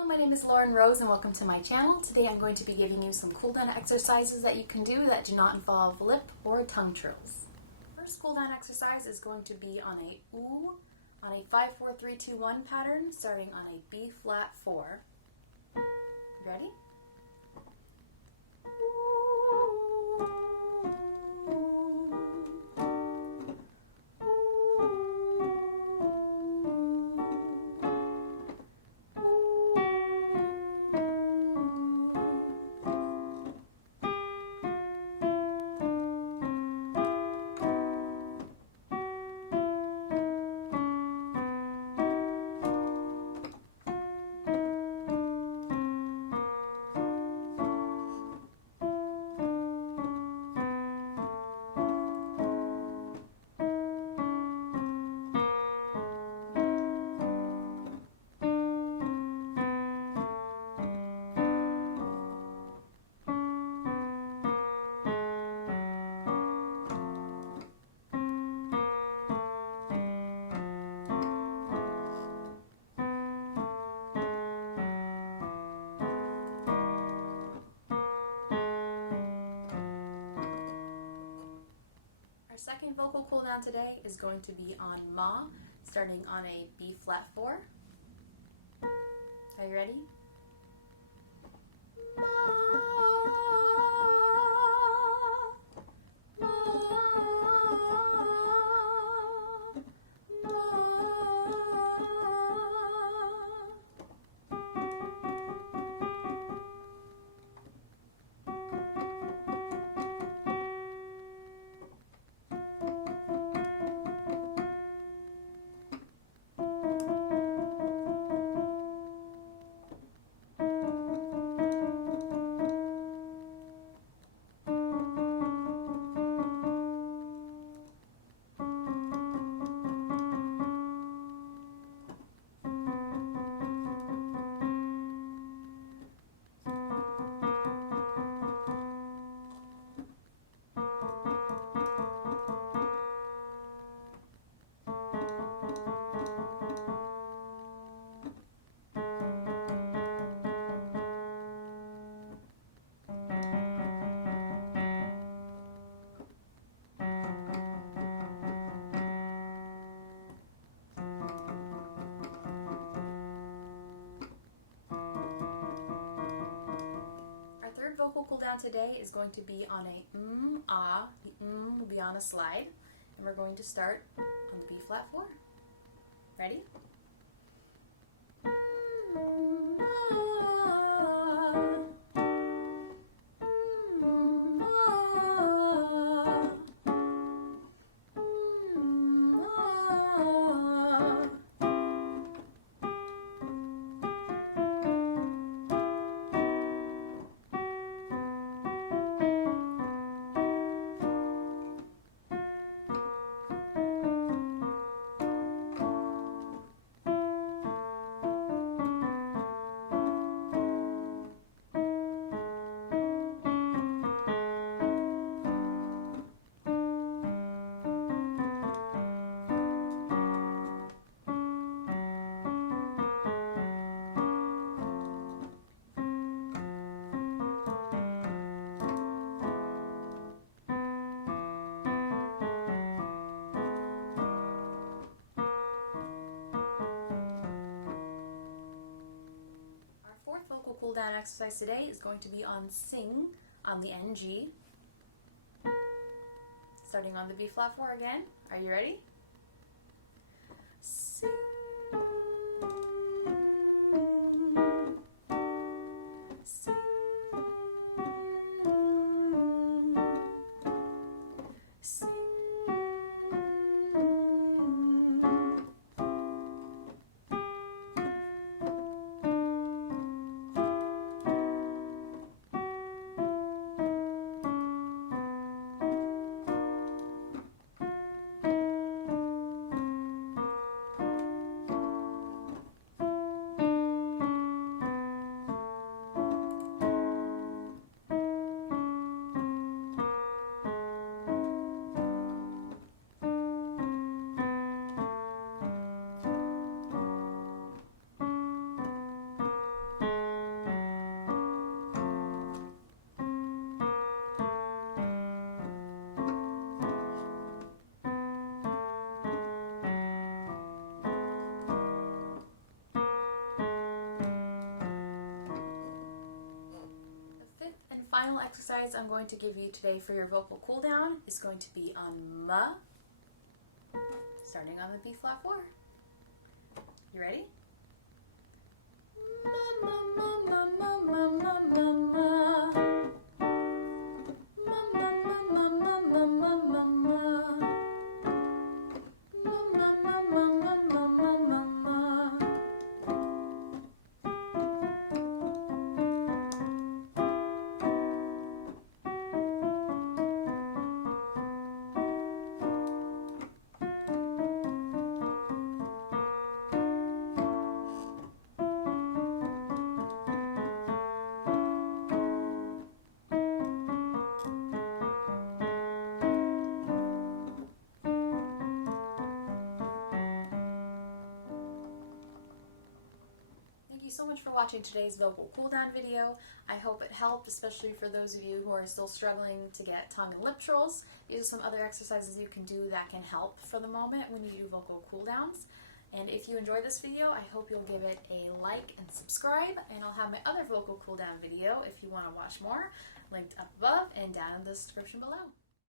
Hello, my name is Lauren Rose and welcome to my channel. Today I'm going to be giving you some cool down exercises that you can do that do not involve lip or tongue trills. First cool down exercise is going to be on a ooh, on a 5-4-3-2-1 pattern, starting on a B flat 4. Ready? Second vocal cool down today is going to be on Ma, starting on a B flat 4. Are you ready? Ma, ma, ma. Vocal cool down today is going to be on a ah. The will be on a slide, and we're going to start on the B flat 4. Ready? Cool down exercise today is going to be on sing on the NG, starting on the B flat 4 again. Are you ready? Sing. Sing. Sing. final exercise I'm going to give you today for your vocal cool down is going to be on ma, starting on the B flat 4. You ready? Ma, ma, ma, ma, ma, ma, ma, ma. Ma, ma, ma, ma, ma, ma, ma, ma. Ma, ma, ma, ma, ma, ma, ma, ma. Thank you so much for watching today's vocal cool down video. I hope it helped, especially for those of you who are still struggling to get tongue and lip trills. These are some other exercises you can do that can help for the moment when you do vocal cool downs. And if you enjoyed this video, I hope you'll give it a like and subscribe. And I'll have my other vocal cool down video if you want to watch more linked up above and down in the description below.